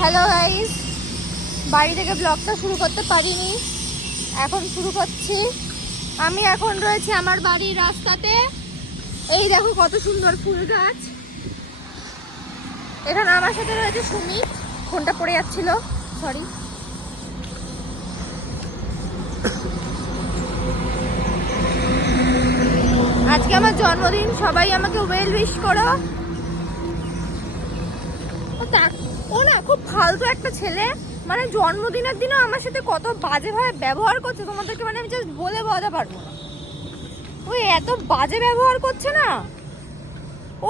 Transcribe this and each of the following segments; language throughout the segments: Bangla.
হ্যালো গাইস, বাড়ি থেকে ব্লগটা শুরু করতে পারিনি, এখন শুরু করছি। আমি এখন রয়েছে আমার বাড়ির রাস্তাতে। এই দেখো কত সুন্দর ফুল গাছ। এখানে আমার সাথে রয়েছে সুমিত, ফোনটা পড়ে যাচ্ছিল, সরি। আজকে আমার জন্মদিন, সবাই আমাকে ওয়েল উইশ করো। ও না খুব ফালতু একটা ছেলে, মানে জন্মদিনের দিনও আমার সাথে কত বাজেভাবে ব্যবহার করছে, তোমাদেরকে মানে আমি জাস্ট বলে বোঝাতে পারবো না। ওই এত বাজে ব্যবহার করছে না,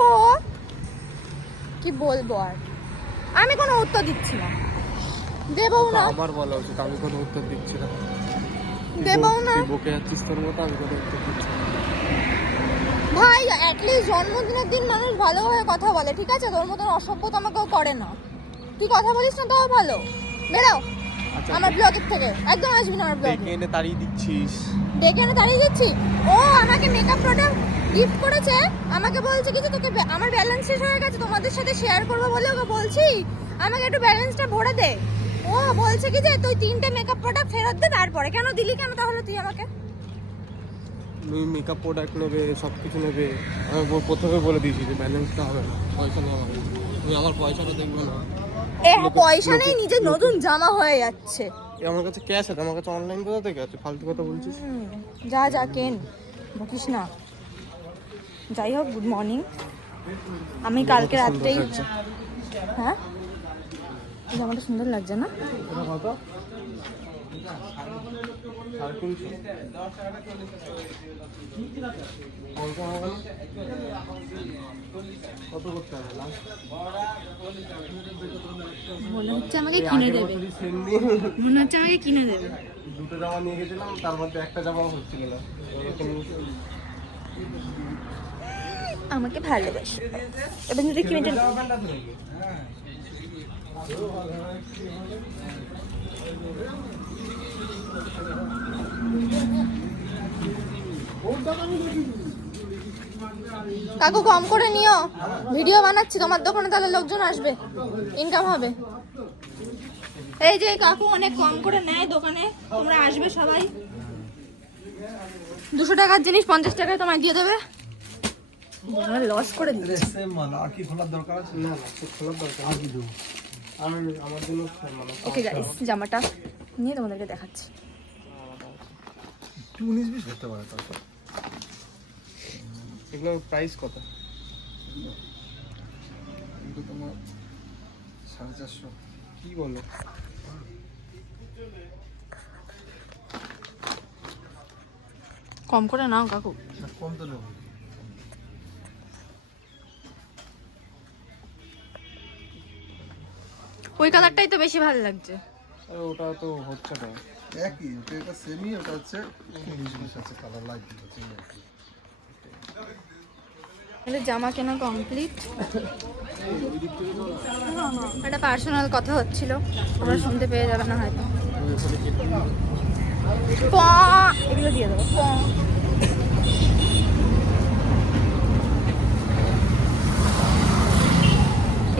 ও কি বলবো আর। আমি কোনো উত্তর দিচ্ছি না, দেবও না। আমার বলা উচিত, আমি কোনো উত্তর দিচ্ছি না, দেবও না। তুই বকে যাচ্ছিস তোর মতো, আমি কোনো উত্তর দিচ্ছি না। ভাই অ্যাটলিস্ট জন্মদিনের দিন মানুষ ভালোভাবে কথা বলে, ঠিক আছে? তোর মতন অসভ্যতা আমাকেও করে না। তুই কথা বলিস না তাও ভালো, বেরাও আমার ব্লগের থেকে, একদম আসবি না আমার ব্লগে। ডেকে এনে তাড়িয়ে দিচ্ছিস। ডেকে এনে দাঁড়িয়ে দিচ্ছি। ও আমাকে মেকআপ প্রোডাক্ট গিফট করেছে, আমাকে বলছে কি যে তোকে আমার ব্যালেন্স শেষ হয়ে গেছে, তোমাদের সাথে শেয়ার করবো বলে ওকে বলছি আমাকে একটু ব্যালেন্সটা ভরে দে। ও বলছে কি যে তুই 3টে মেকআপ প্রোডাক্ট ফেরত দে। তারপরে কেন দিলি, কেন তাহলে তুই আমাকে? তুমি মেকআপ প্রোডাক্ট নেবে, সব কিছু নেবে, আমি প্রথমে বলে দিয়েছি যে ব্যালেন্সটা হবে না, পয়সা নেওয়া হবে, তুমি আমার পয়সাটা দেখবে না। পয়সা নেই, নিজের নতুন জামা হয়ে যাচ্ছে। আমার কাছে ক্যাশ আছে, আমার কাছে অনলাইন কোথা থেকে আছে? ফালতু কথা বলছিস। যা যা কেন, বকিস না। যাই হোক, গুড মর্নিং। আমি কালকে রাত্রেই, হ্যাঁ এই জামাটা সুন্দর লাগছে না? কত? কত করতে হবে? মনে হচ্ছে আমাকে কিনে দেবে, মনে হচ্ছে আমাকে কিনে দেবে। দুটো জামা নিয়ে গেছিলাম, তার মধ্যে একটা জামাও হচ্ছিল না। আমাকে ভালোবাসে, এবার যদি কিনে দেবে। কাকু কম করে নিও, ভিডিও বানাচ্ছি তোমার দোকানে, তাহলে লোকজন আসবে, ইনকাম হবে। এই যে কাকু অনেক কম করে নেয় দোকানে, তোমরা আসবে সবাই। 200 টাকার জিনিস 50 টাকায় তোমায় দিয়ে দেবে। লস করে দিচ্ছে। ওকে গাইস, জামাটা নিয়ে তোমাদেরকে দেখাচ্ছি। এগুলো প্রাইস কত? তোমার 450। কি বলো? কম করে নাও কাকু। কম তো নেবো। ওই কালারটাই তো বেশি ভালো লাগছে। আরে ওটা তো হচ্ছে না। একই, এটা সেমি, ওটা হচ্ছে 19 আছে, কালার লাইট আছে। এটা জামা কেনা কমপ্লিট। একটা পার্সোনাল কথা হচ্ছিল, তোমরা শুনতে পেয়ে যাবে না হয়তো। এগুলো দিয়ে দেবো।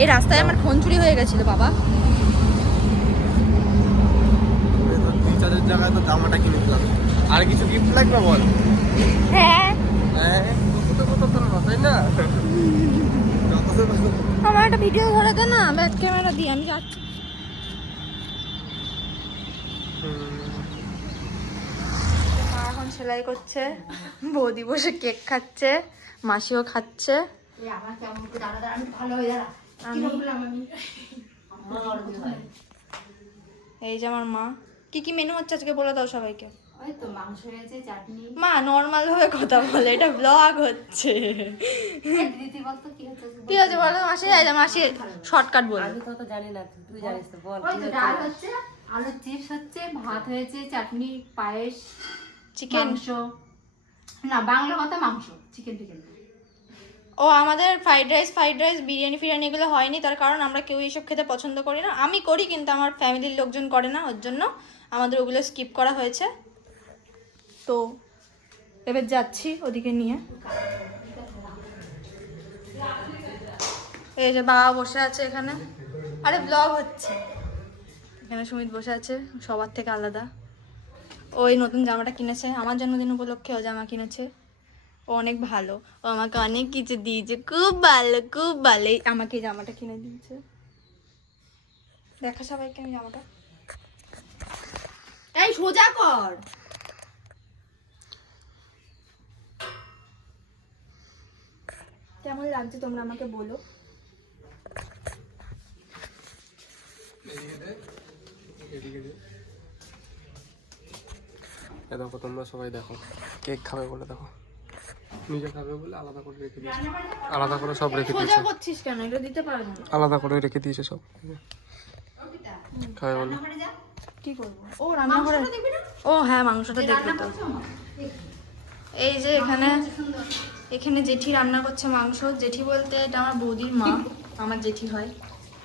এই রাস্তায় আমার ফোন চুরি হয়ে গেছিল বাবা। রিচার্জের জায়গায় তো জামাটা কিনে দিলাম, আর কিছু গিফট লাগবে বল? হ্যাঁ, তাই না? আমার একটা ভিডিও ধরে দে না, ব্যাক ক্যামেরা দিয়ে, আমি যাচ্ছি। মা এখন সেলাই করছে, বৌদি বসে কেক খাচ্ছে, মাসিও খাচ্ছে। এই যে আমার মা। কি কি মেনু হচ্ছে আজকে বলে দাও সবাইকে। ওই তো মাংস হয়েছে, চাটনি। মা নর্মাল ভাবে কথা বলে, এটা ব্লগ হচ্ছে। দিদি বলতো কি হচ্ছে? কি হচ্ছে বলো? মাসি যাই, মাসি শর্টকাট বলে। আমি তো জানি না, তুই জানিস তো, বল। ওই তো ডাল হচ্ছে, আলুর চিপস হচ্ছে, ভাত হয়েছে, চাটনি, পায়েস, চিকেন। মাংস। না, বাংলা কথা মাংস, চিকেন টিকেন। ও আমাদের ফ্রাইড রাইস বিরিয়ানি ফিরিয়ানি এগুলো হয়নি, তার কারণ আমরা কেউ এইসব খেতে পছন্দ করি না। আমি করি কিন্তু আমার ফ্যামিলির লোকজন করে না, ওর জন্য আমাদের ওগুলো স্কিপ করা হয়েছে। তো এবার যাচ্ছি ওদিকে নিয়ে। এই যে বাবা বসে আছে এখানে। আরে ব্লগ হচ্ছে। এখানে সুমিত বসে আছে সবার থেকে আলাদা। ওই নতুন জামাটা কিনেছে আমার জন্মদিন উপলক্ষে, ও জামা কিনেছে। ও অনেক ভালো, ও আমাকে অনেক কিছু দিয়েছে, খুব ভালো খুব ভালো। আমাকে এই জামাটা কিনে দিয়েছে। দেখা সবাইকে আমি জামাটা। এই সোজা কর। কেমন লাগছে তোমরা আমাকে বলো। দেখো তোমরা সবাই দেখো, কেক খাবে বলে দেখো, নিজে খাবে বলে আলাদা করে রেখে দিয়েছে, আলাদা করে সব রেখে সোজা দিয়েছে, করছিস কেন? এটা দিতে পারবো না। আলাদা করে রেখে দিয়েছে সব খাবে বলে। কি করবো? ও রান্নাঘরে। ও হ্যাঁ, মাংসটা দেখবে তো। এই যে এখানে জেঠি রান্না করছে মাংস। জেঠি বলতে এটা আমার বৌদির মা, আমার জেঠি হয়।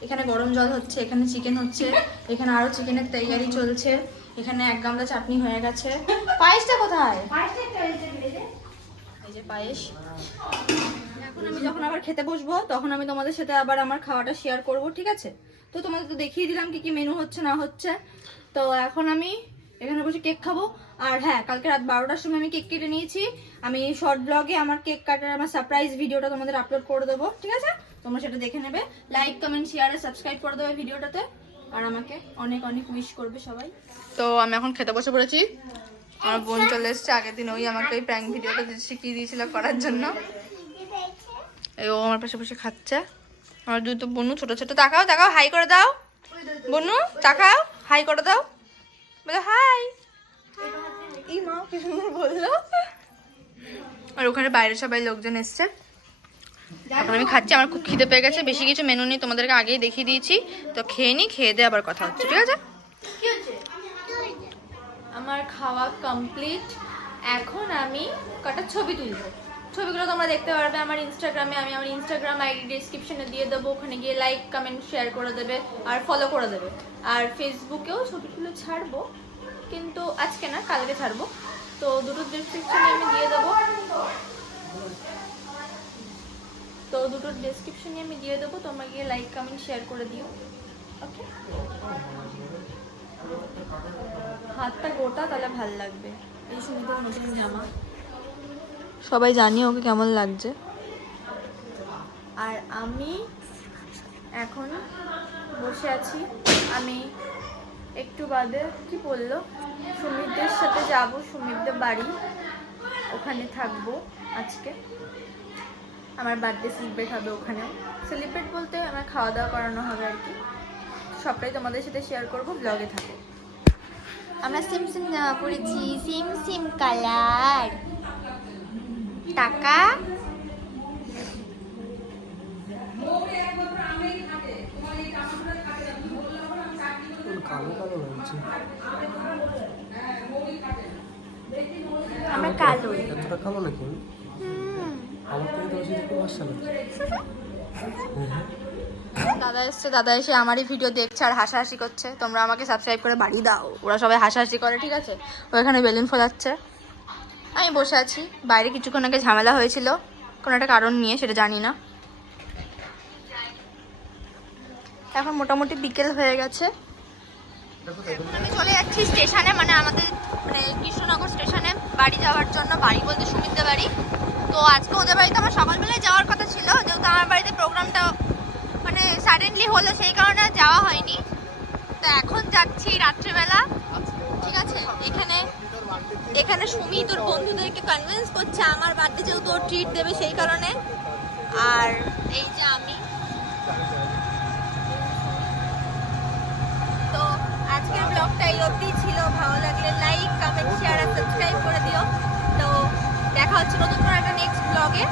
এখানে গরম জল হচ্ছে, এখানে চিকেন হচ্ছে, এখানে আরো চিকেনের তৈয়ারি চলছে, এখানে 1 গামলা চাটনি হয়ে গেছে। পায়েসটা কোথায়? এই যে পায়েস। এখন আমি যখন আবার খেতে বসবো তখন আমি তোমাদের সাথে আবার আমার খাওয়াটা শেয়ার করব, ঠিক আছে? তো তোমাদের তো দেখিয়ে দিলাম কি কি মেনু হচ্ছে না হচ্ছে। তো এখন আমি এখানে বসে কেক খাবো। আর হ্যাঁ, কালকে রাত 12টার সময় আমি কেক কেটে নিয়েছি। আমি শর্ট ব্লগে আমার কেক কাটার আমার সারপ্রাইজ ভিডিওটা তোমাদের আপলোড করে দেবো, ঠিক আছে? তোমরা সেটা দেখে নেবে। লাইক কমেন্ট শেয়ার আর সাবস্ক্রাইব করে দেবে ভিডিওটাতে। আর আমাকে অনেক অনেক উইশ করবে সবাই। তো আমি এখন খেতে বসে পড়েছি। আমার বোন চলে এসছে, আগের দিন ওই আমাকে ওই প্র্যাঙ্ক ভিডিওটা শিখিয়ে দিয়েছিল করার জন্য। এই ও আমার পাশে বসে খাচ্ছে। আমার দুটো বনু ছোট ছোট। তাকাও তাকাও, হাই করে দাও বনু, তাকাও হাই করে দাও, বলে হাই। এই মা কি সুন্দর বললো। আর ওখানে বাইরে সবাই লোকজন এসছে। এখন আমি খাচ্ছি, আমার খুব খিদে পেয়ে গেছে। বেশি কিছু মেনু নেই, তোমাদেরকে আগেই দেখিয়ে দিয়েছি। তো খেয়ে নি, খেয়ে দিয়ে আবার কথা হচ্ছে, ঠিক আছে? আমার খাওয়া কমপ্লিট। এখন আমি কটা ছবি তুলবো। ছবিগুলো তোমরা দেখতে পারবে আমার ইনস্টাগ্রামে। আমি আমার ইনস্টাগ্রাম আইডি ডিসক্রিপশনে দিয়ে দেবো, ওখানে গিয়ে লাইক কমেন্ট শেয়ার করে দেবে আর ফলো করে দেবে। আর ফেসবুকেও ছবিগুলো ছাড়বো, কিন্তু আজকে না, কালকে ছাড়বো। তো দুটো ডিসক্রিপশনে আমি দিয়ে দেবো, তোমরা গিয়ে লাইক কমেন্ট শেয়ার করে দিও, ওকে? হাতটা গোটা, তাহলে ভাল লাগবে। এই সুন্দর নতুন জামা, সবাই জানি ওকে কেমন লাগছে। আর আমি এখন বসে আছি। আমি একটু বাদে কি বললো, সুমিতদের সাথে যাব, সুমিতদের বাড়ি, ওখানে থাকবো আজকে। আমার বার্থডে সেলিব্রেট হবে ওখানেও। সেলিব্রেট বলতে আমার খাওয়া দাওয়া করানো হবে আর কি। সবটাই তোমাদের সাথে শেয়ার করবো, ব্লগে থাকো। আমরা সিম সিম জামা পরেছি, সিম সিম কালার। টাকা কালো কালো লাগছে, আমরা কালো। এতটা কালো নাকি? আমার থেকে তো বেশি দেখতে বাচ্চা লাগছে। দাদা এসছে, দাদা এসে আমারই ভিডিও দেখছে আর হাসাহাসি করছে। তোমরা আমাকে সাবস্ক্রাইব করে বাড়ি দাও। ওরা সবাই হাসাহাসি করে, ঠিক আছে? ও এখানে বেলুন ফোলাচ্ছে, আমি বসে আছি। বাইরে কিছুক্ষণ আগে ঝামেলা হয়েছিল কোনো একটা কারণ নিয়ে, সেটা জানি না। এখন মোটামুটি বিকেল হয়ে গেছে। এখন আমি চলে যাচ্ছি স্টেশনে, মানে আমাদের কৃষ্ণনগর স্টেশনে বাড়ি যাওয়ার জন্য। বাড়ি বলতে সুমিতদের বাড়ি। তো আজকে ওদের বাড়িতে আমার সকালবেলায় যাওয়ার কথা ছিল, যেহেতু আমার বাড়িতে প্রোগ্রামটা মানে সাডেনলি হলো, সেই কারণে যাওয়া হয়নি। তো এখন যাচ্ছি রাত্রিবেলা, ঠিক আছে? এখানে সুমিত ওর বন্ধুদেরকে কনভিন্স করছে আমার বার্থডে যেহেতু ওর ট্রিট দেবে সেই কারণে। আর এই যে আমি। তো আজকের ব্লগটা এই অবধি ছিল। ভালো লাগলে লাইক কমেন্ট শেয়ার আর সাবস্ক্রাইব করে দিও। তো দেখা হচ্ছে নতুন কোনো একটা নেক্সট ব্লগে।